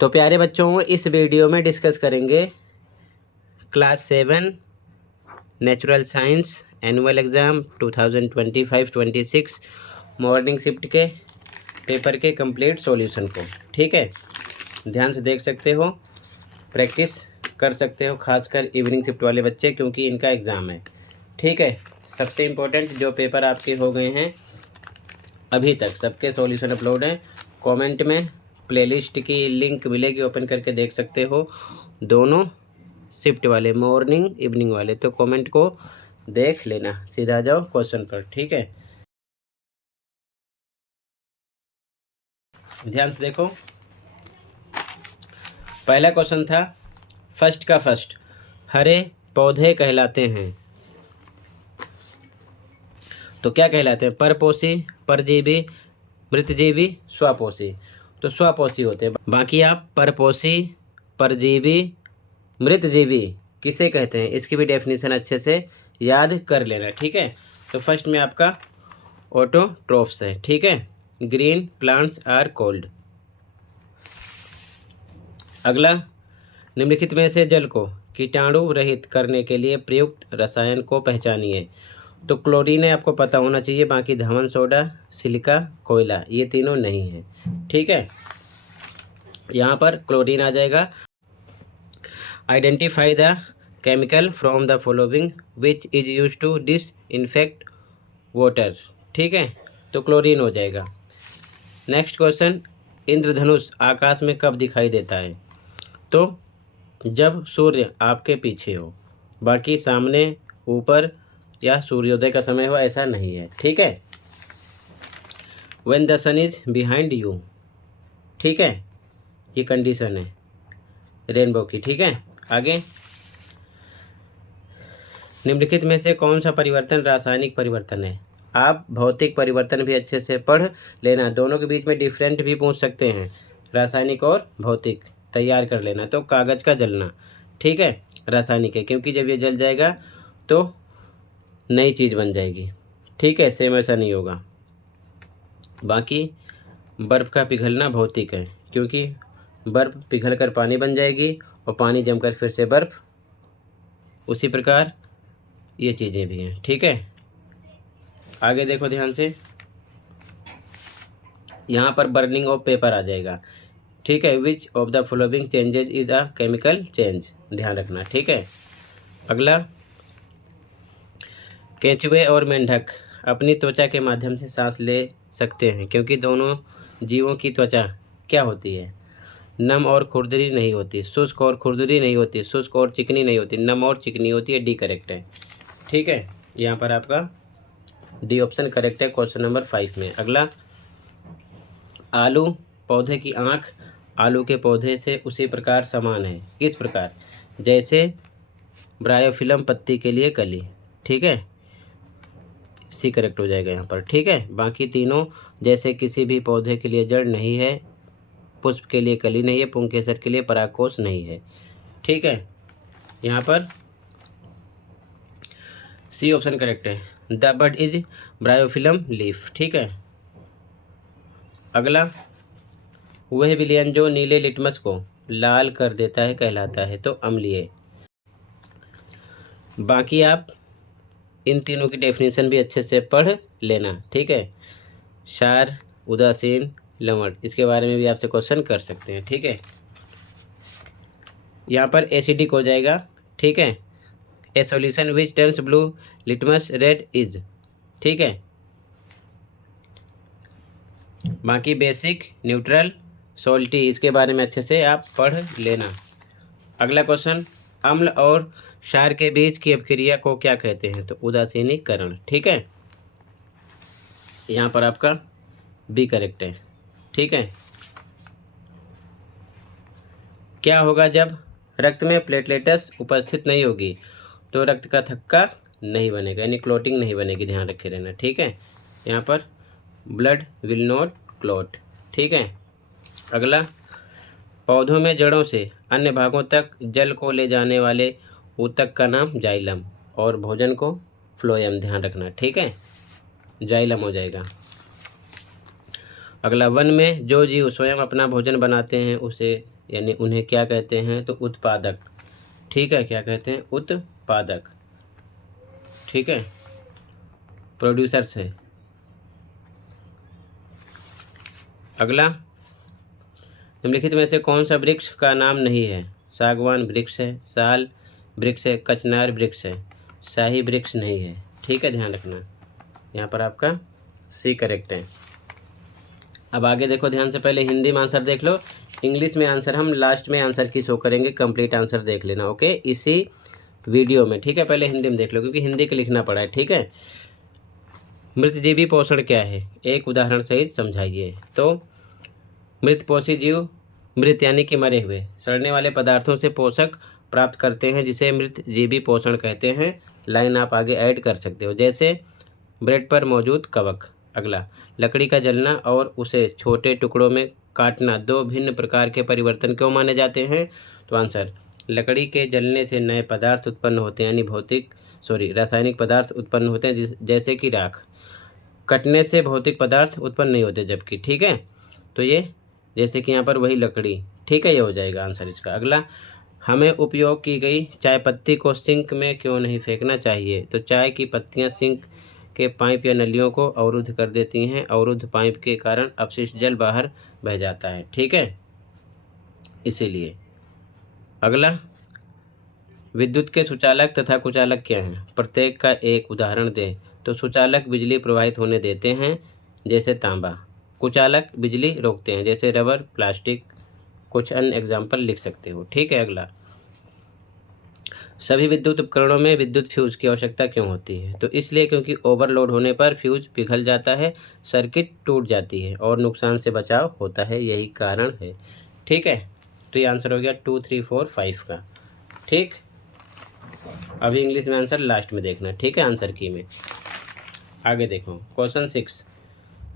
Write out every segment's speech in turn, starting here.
तो प्यारे बच्चों, इस वीडियो में डिस्कस करेंगे class 7 natural science annual exam 2025-26 morning shift के पेपर के कंप्लीट सॉल्यूशन को। ठीक है, ध्यान से देख सकते हो, प्रैक्टिस कर सकते हो, खासकर इवनिंग शिफ्ट वाले बच्चे, क्योंकि इनका एग्ज़ाम है। ठीक है, सबसे इम्पोर्टेंट जो पेपर आपके हो गए हैं अभी तक, सबके सॉल्यूशन अपलोड हैं। कमेंट में प्लेलिस्ट की लिंक मिलेगी, ओपन करके देख सकते हो, दोनों शिफ्ट वाले, मॉर्निंग इवनिंग वाले। तो कमेंट को देख लेना, सीधा जाओ क्वेश्चन पर। ठीक है, ध्यान से देखो। पहला क्वेश्चन था फर्स्ट का फर्स्ट, हरे पौधे कहलाते हैं तो क्या कहलाते हैं? परपोषी, परजीवी, मृतजीवी, स्वपोषी। तो स्वपोषी होते हैं। बाकी आप परपोषी, परजीवी, मृतजीवी किसे कहते हैं, इसकी भी डेफिनेशन अच्छे से याद कर लेना। ठीक है, तो फर्स्ट में आपका ऑटोट्रोफ्स है। ठीक है, ग्रीन प्लांट्स आर कोल्ड। अगला, निम्नलिखित में से जल को कीटाणु रहित करने के लिए प्रयुक्त रसायन को पहचानिए। तो क्लोरीन है, आपको पता होना चाहिए। बाकी धमन सोडा, सिलिका, कोयला, ये तीनों नहीं है। ठीक है, यहाँ पर क्लोरीन आ जाएगा। Identify the chemical from the following which is use to disinfect water. ठीक है, तो क्लोरीन हो जाएगा। नेक्स्ट क्वेश्चन, इंद्रधनुष आकाश में कब दिखाई देता है? तो जब सूर्य आपके पीछे हो, बाकी सामने, ऊपर या सूर्योदय का समय हो, ऐसा नहीं है। ठीक है, when the sun is behind you. ठीक है, ये कंडीशन है रेनबो की। ठीक है, आगे, निम्नलिखित में से कौन सा परिवर्तन रासायनिक परिवर्तन है? आप भौतिक परिवर्तन भी अच्छे से पढ़ लेना, दोनों के बीच में डिफरेंट भी पूछ सकते हैं, रासायनिक और भौतिक तैयार कर लेना। तो कागज़ का जलना, ठीक है, रासायनिक है, क्योंकि जब ये जल जाएगा तो नई चीज़ बन जाएगी। ठीक है, सेम ऐसा नहीं होगा। बाकी बर्फ़ का पिघलना भौतिक है, क्योंकि बर्फ़ पिघल कर पानी बन जाएगी और पानी जमकर फिर से बर्फ़। उसी प्रकार ये चीज़ें भी हैं। ठीक है, आगे देखो ध्यान से, यहाँ पर बर्निंग ऑफ पेपर आ जाएगा। ठीक है, which of the following changes is a chemical change, ध्यान रखना। ठीक है, अगला, केंचुए और मेंढक अपनी त्वचा के माध्यम से सांस ले सकते हैं, क्योंकि दोनों जीवों की त्वचा क्या होती है? नम और खुरदरी नहीं होती, शुष्क और खुरदरी नहीं होती, शुष्क और चिकनी नहीं होती, नम और चिकनी होती है। डी करेक्ट है। ठीक है, यहाँ पर आपका डी ऑप्शन करेक्ट है क्वेश्चन नंबर 5 में। अगला, आलू पौधे की आँख आलू के पौधे से उसी प्रकार समान है। किस प्रकार? जैसे ब्रायोफिलम पत्ती के लिए कली। ठीक है, सी करेक्ट हो जाएगा यहाँ पर। ठीक है, बाकी तीनों, जैसे किसी भी पौधे के लिए जड़ नहीं है, पुष्प के लिए कली नहीं है, पुंकेसर के लिए परागकोश नहीं है। ठीक है, यहाँ पर सी ऑप्शन करेक्ट है, the bud is bryophyllum leaf. ठीक है, अगला, वह विलयन जो नीले लिटमस को लाल कर देता है कहलाता है। तो अम्लीय। बाकी आप इन तीनों की डेफिनेशन भी अच्छे से पढ़ लेना। ठीक है, क्षार, उदासीन, लवण, इसके बारे में भी आपसे क्वेश्चन कर सकते हैं। ठीक है, यहाँ पर एसिडिक हो जाएगा। ठीक है, ए solution which turns blue litmus red is. ठीक है, बाकी बेसिक, न्यूट्रल, सॉल्टी, इसके बारे में अच्छे से आप पढ़ लेना। अगला क्वेश्चन, अम्ल और क्षार के बीच की अपक्रिया को क्या कहते हैं? तो उदासीनीकरण। ठीक है, यहाँ पर आपका बी करेक्ट है। ठीक है, क्या होगा जब रक्त में प्लेटलेट्स उपस्थित नहीं होगी? तो रक्त का थक्का नहीं बनेगा, यानी क्लोटिंग नहीं बनेगी, ध्यान रखे रहना। ठीक है, यहाँ पर ब्लड विल नॉट क्लॉट। ठीक है, अगला, पौधों में जड़ों से अन्य भागों तक जल को ले जाने वाले ऊतक का नाम जाइलम, और भोजन को फ्लोएम, ध्यान रखना। ठीक है, जाइलम हो जाएगा। अगला, वन में जो जीव स्वयं अपना भोजन बनाते हैं उसे यानी उन्हें क्या कहते हैं, तो उत्पादक। ठीक है, क्या कहते हैं, उत्पादक। ठीक है, प्रोड्यूसर्स है। अगला, निम्नलिखित में से कौन सा वृक्ष का नाम नहीं है? सागवान वृक्ष है, साल वृक्ष है, कचनार वृक्ष है, शाही वृक्ष नहीं है। ठीक है, ध्यान रखना, यहाँ पर आपका सी करेक्ट है। अब आगे देखो ध्यान से, पहले हिंदी में आंसर देख लो, इंग्लिश में आंसर हम लास्ट में आंसर की शो करेंगे, कंप्लीट आंसर देख लेना। ओके, इसी वीडियो में। ठीक है, पहले हिंदी में देख लो क्योंकि हिंदी का लिखना पड़ा है। ठीक है, मृतजीवी पोषण क्या है, एक उदाहरण सहित समझाइए। तो मृतपोषी जीव, मृत यानी कि मरे हुए, सड़ने वाले पदार्थों से पोषक प्राप्त करते हैं, जिसे मृतजीवी पोषण कहते हैं। लाइन आप आगे ऐड कर सकते हो, जैसे ब्रेड पर मौजूद कवक। अगला, लकड़ी का जलना और उसे छोटे टुकड़ों में काटना दो भिन्न प्रकार के परिवर्तन क्यों माने जाते हैं? तो आंसर, लकड़ी के जलने से नए पदार्थ उत्पन्न होते हैं, यानी रासायनिक पदार्थ उत्पन्न होते हैं, जैसे कि राख। कटने से भौतिक पदार्थ उत्पन्न नहीं होते जबकि। ठीक है, तो ये जैसे कि यहाँ पर वही लकड़ी। ठीक है, ये हो जाएगा आंसर इसका। अगला, हमें उपयोग की गई चाय पत्ती को सिंक में क्यों नहीं फेंकना चाहिए? तो चाय की पत्तियाँ सिंक के पाइप या नलियों को अवरुद्ध कर देती हैं, अवरुद्ध पाइप के कारण अपशिष्ट जल बाहर बह जाता है। ठीक है, इसीलिए। अगला, विद्युत के सुचालक तथा कुचालक क्या हैं? प्रत्येक का एक उदाहरण दें। तो सुचालक बिजली प्रवाहित होने देते हैं, जैसे तांबा। कुचालक बिजली रोकते हैं, जैसे रबर, प्लास्टिक। कुछ अन्य एग्जाम्पल लिख सकते हो। ठीक है, अगला, सभी विद्युत उपकरणों में विद्युत फ्यूज की आवश्यकता क्यों होती है? तो इसलिए क्योंकि ओवरलोड होने पर फ्यूज पिघल जाता है, सर्किट टूट जाती है और नुकसान से बचाव होता है, यही कारण है। ठीक है, तो ये आंसर हो गया 2, 3, 4, 5 का। ठीक, अभी इंग्लिश में आंसर लास्ट में देखना। ठीक है, आंसर की में आगे देखो। क्वेश्चन 6,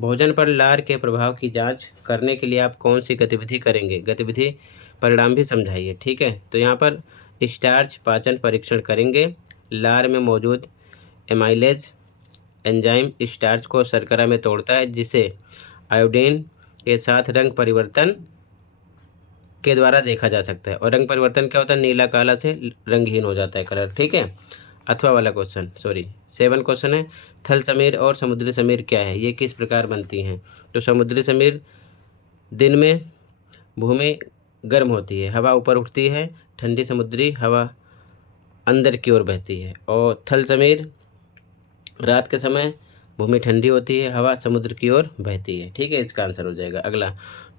भोजन पर लार के प्रभाव की जांच करने के लिए आप कौन सी गतिविधि करेंगे? गतिविधि परिणाम भी समझाइए। ठीक है, तो यहाँ पर स्टार्च पाचन परीक्षण करेंगे। लार में मौजूद एमाइलेज एंजाइम स्टार्च को शर्करा में तोड़ता है, जिसे आयोडीन के साथ रंग परिवर्तन के द्वारा देखा जा सकता है। और रंग परिवर्तन क्या होता है? नीला काला से रंगहीन हो जाता है कलर। ठीक है, अथवा वाला क्वेश्चन, 7 क्वेश्चन है, थल समीर और समुद्री समीर क्या है, ये किस प्रकार बनती हैं? तो समुद्री समीर दिन में भूमि गर्म होती है, हवा ऊपर उठती है, ठंडी समुद्री हवा अंदर की ओर बहती है। और थल समीर रात के समय भूमि ठंडी होती है, हवा समुद्र की ओर बहती है। ठीक है, इसका आंसर हो जाएगा। अगला,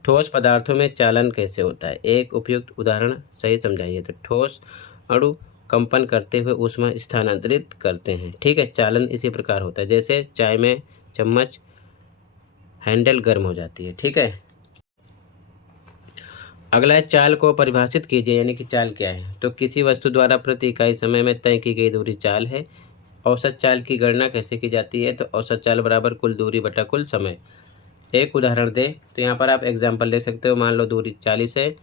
ठोस पदार्थों में चालन कैसे होता है? एक उपयुक्त उदाहरण सही समझाइए। तो ठोस अणु कंपन करते हुए ऊष्मा स्थानांतरित करते हैं। ठीक है, चालन इसी प्रकार होता है, जैसे चाय में चम्मच हैंडल गर्म हो जाती है। ठीक है, अगला है, चाल को परिभाषित कीजिए, यानी कि चाल क्या है? तो किसी वस्तु द्वारा प्रति इकाई समय में तय की गई दूरी चाल है। औसत चाल की गणना कैसे की जाती है? तो औसत चाल बराबर कुल दूरी बटा कुल समय। एक उदाहरण दें तो यहाँ पर आप एग्जाम्पल ले सकते हो। मान लो दूरी 40 है,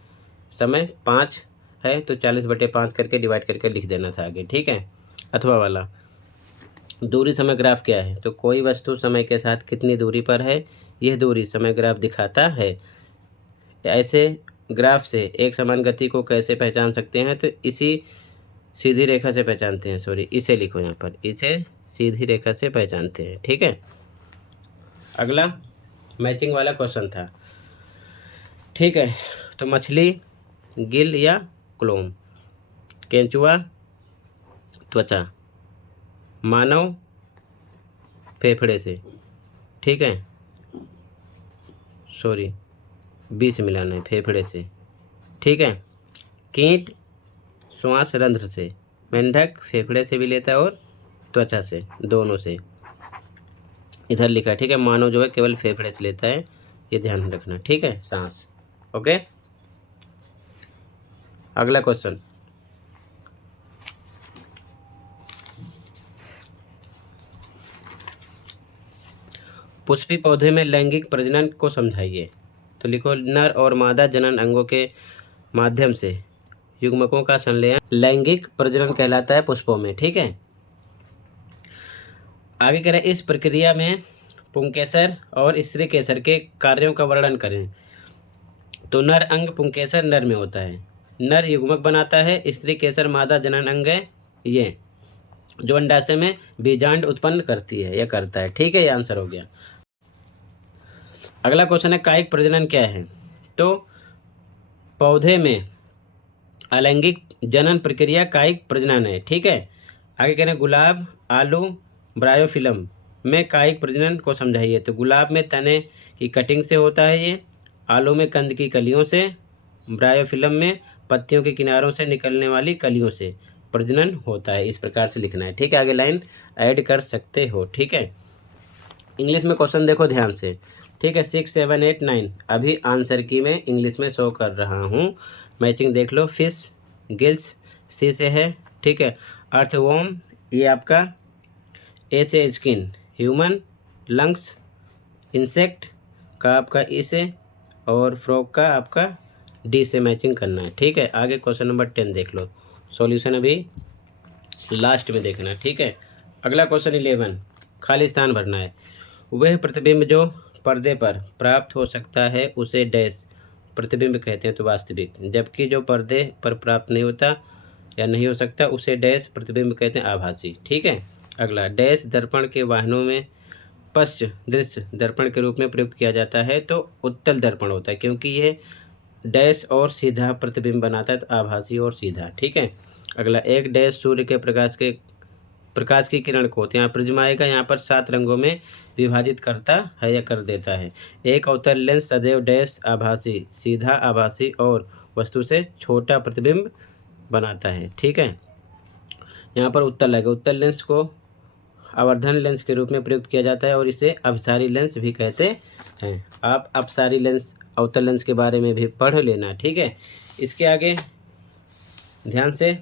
समय 5 है, तो 40/5 करके डिवाइड करके लिख देना था आगे। ठीक है, अथवा वाला, दूरी समय ग्राफ क्या है? तो कोई वस्तु समय के साथ कितनी दूरी पर है, यह दूरी समय ग्राफ दिखाता है। ऐसे ग्राफ से एक समान गति को कैसे पहचान सकते हैं? तो इसी सीधी रेखा से पहचानते हैं। इसे लिखो यहाँ पर, इसे सीधी रेखा से पहचानते हैं। ठीक है, अगला मैचिंग वाला क्वेश्चन था। ठीक है, तो मछली गिल या क्लोम, केंचुआ त्वचा, मानव फेफड़े से। ठीक है, बी से मिलाना है, फेफड़े से। ठीक है, कीट श्वास रंध्र से, मेंढक फेफड़े से भी लेता है और त्वचा से, दोनों से। इधर लिखा है। ठीक है, मानव जो है केवल फेफड़े से लेता है, ये ध्यान रखना। ठीक है, सांस। ओके, अगला क्वेश्चन, पुष्पी पौधे में लैंगिक प्रजनन को समझाइए। तो लिखो, नर और मादा जनन अंगों के माध्यम से युग्मकों का संलयन लैंगिक प्रजनन कहलाता है पुष्पों में। ठीक है, आगे कह रहे हैं, इस प्रक्रिया में पुंकेसर और स्त्री केसर के कार्यों का वर्णन करें। तो नर अंग पुंकेसर नर में होता है। नर युग्मक बनाता है, स्त्री केसर मादा जनन अंग है ये, जो अंडाशय में बीजांड उत्पन्न करती है या करता है। ठीक है, ये आंसर हो गया। अगला क्वेश्चन है कायिक प्रजनन क्या है। तो पौधे में अलैंगिक जनन प्रक्रिया कायिक प्रजनन है। ठीक है, आगे कह रहे हैं गुलाब, आलू, ब्रायोफिलम में कायिक प्रजनन को समझाइए। तो गुलाब में तने की कटिंग से होता है ये, आलू में कंद की कलियों से, ब्रायोफिलम में पत्तियों के किनारों से निकलने वाली कलियों से प्रजनन होता है। इस प्रकार से लिखना है। ठीक है, आगे लाइन ऐड कर सकते हो। ठीक है, इंग्लिश में क्वेश्चन देखो ध्यान से। ठीक है, 6, 7, 8, 9 अभी आंसर की मैं इंग्लिश में शो कर रहा हूँ, मैचिंग देख लो। फिश, गिल्स, सी से है। ठीक है, अर्थवॉर्म ये आपका ए से स्किन, ह्यूमन, लंग्स, इंसेक्ट का आपका ई से, और फ्रॉग का आपका डी से मैचिंग करना है। ठीक है, आगे क्वेश्चन नंबर 10 देख लो, सॉल्यूशन अभी लास्ट में देखना। ठीक है, अगला क्वेश्चन 11 खाली स्थान भरना है। वह प्रतिबिंब जो पर्दे पर प्राप्त हो सकता है उसे डैश प्रतिबिंब कहते हैं, तो वास्तविक, जबकि जो पर्दे पर प्राप्त नहीं होता या नहीं हो सकता उसे डैश प्रतिबिंब कहते हैं, आभासी। ठीक है, अगला डैश दर्पण के वाहनों में पश्च दृश्य दर्पण के रूप में प्रयुक्त किया जाता है, तो उत्तल दर्पण होता है, क्योंकि यह डैश और सीधा प्रतिबिंब बनाता है, तो आभासी और सीधा। ठीक है, अगला एक डैश सूर्य के प्रकाश की किरण को, तो यहाँ प्रिज्म आएगा, यहाँ पर 7 रंगों में विभाजित करता है या कर देता है। एक अवतल लेंस सदैव डैश आभासी, सीधा आभासी और वस्तु से छोटा प्रतिबिंब बनाता है। ठीक है, यहाँ पर उत्तल आएगा, उत्तल लेंस को आवर्धन लेंस के रूप में प्रयुक्त किया जाता है और इसे अपसारी लेंस भी कहते हैं। आप अपसारी लेंस, अवतल लेंस के बारे में भी पढ़ लेना। ठीक है, इसके आगे ध्यान से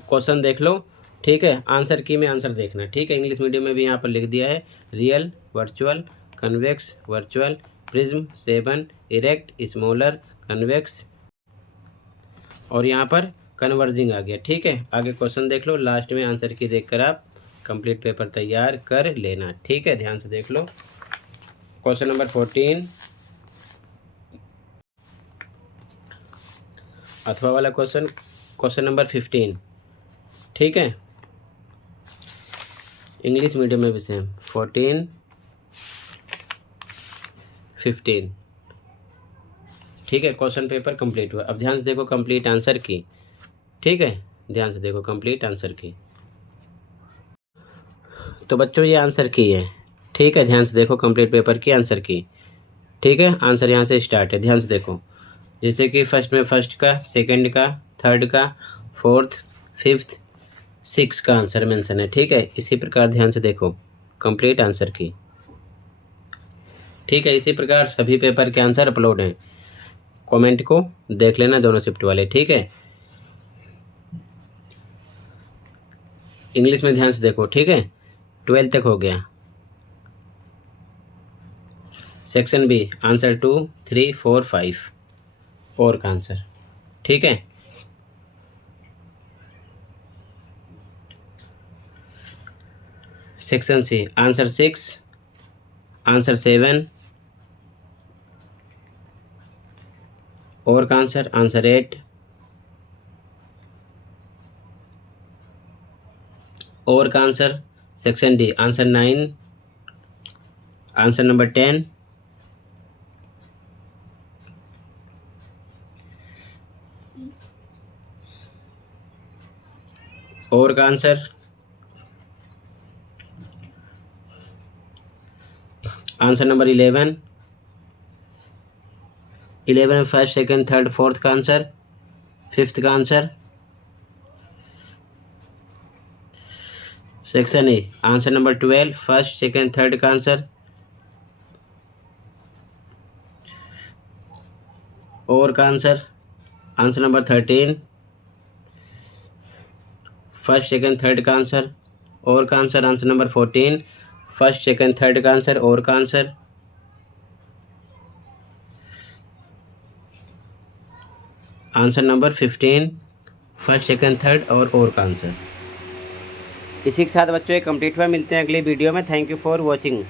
क्वेश्चन देख लो। ठीक है, आंसर की में आंसर देखना। ठीक है, इंग्लिश मीडियम में भी यहाँ पर लिख दिया है, real, virtual, convex, virtual, prism, 7, erect, smaller, convex, और यहाँ पर कन्वर्जिंग आ गया। ठीक है, आगे क्वेश्चन देख लो, लास्ट में आंसर की देखकर आप कंप्लीट पेपर तैयार कर लेना। ठीक है, ध्यान से देख लो। क्वेश्चन नंबर 14 अथवा वाला क्वेश्चन नंबर 15। ठीक है, इंग्लिश मीडियम में भी सेम 14, 15। ठीक है, क्वेश्चन पेपर कंप्लीट हुआ। अब ध्यान से देखो कंप्लीट आंसर की। ठीक है, ध्यान से देखो कंप्लीट आंसर की। तो बच्चों ये आंसर की है। ठीक है, ध्यान से देखो कंप्लीट पेपर की आंसर की। ठीक है, आंसर यहाँ से स्टार्ट है, ध्यान से देखो। जैसे कि फर्स्ट में फर्स्ट का, सेकंड का, थर्ड का, फोर्थ, फिफ्थ, 6 का आंसर मेंशन है। ठीक है, इसी प्रकार ध्यान से देखो कंप्लीट आंसर की। ठीक है, इसी प्रकार सभी पेपर के आंसर अपलोड हैं, कमेंट को देख लेना दोनों शिफ्ट वाले। ठीक है, इंग्लिश में ध्यान से देखो। ठीक है, 12 तक हो गया। सेक्शन बी आंसर 2, 3, 4, 5 और का आंसर। ठीक है, सेक्शन सी आंसर 6, आंसर 7 और का आंसर 8 और का answer. Section D answer 9, answer number 10 और का आंसर। आंसर नंबर 11 में फर्स्ट, सेकंड, थर्ड, फोर्थ का आंसर, फिफ्थ का answer. Section A answer number 12 first, second, third का आंसर और का answer. Answer number 13 first, second, third का आंसर और का answer. Answer number 14 first, second, third का आंसर और का answer. Answer number 15 first, second, third और का आंसर। इसी के साथ बच्चों ये कंप्लीट हुआ। मिलते हैं अगली वीडियो में। Thank you for watching.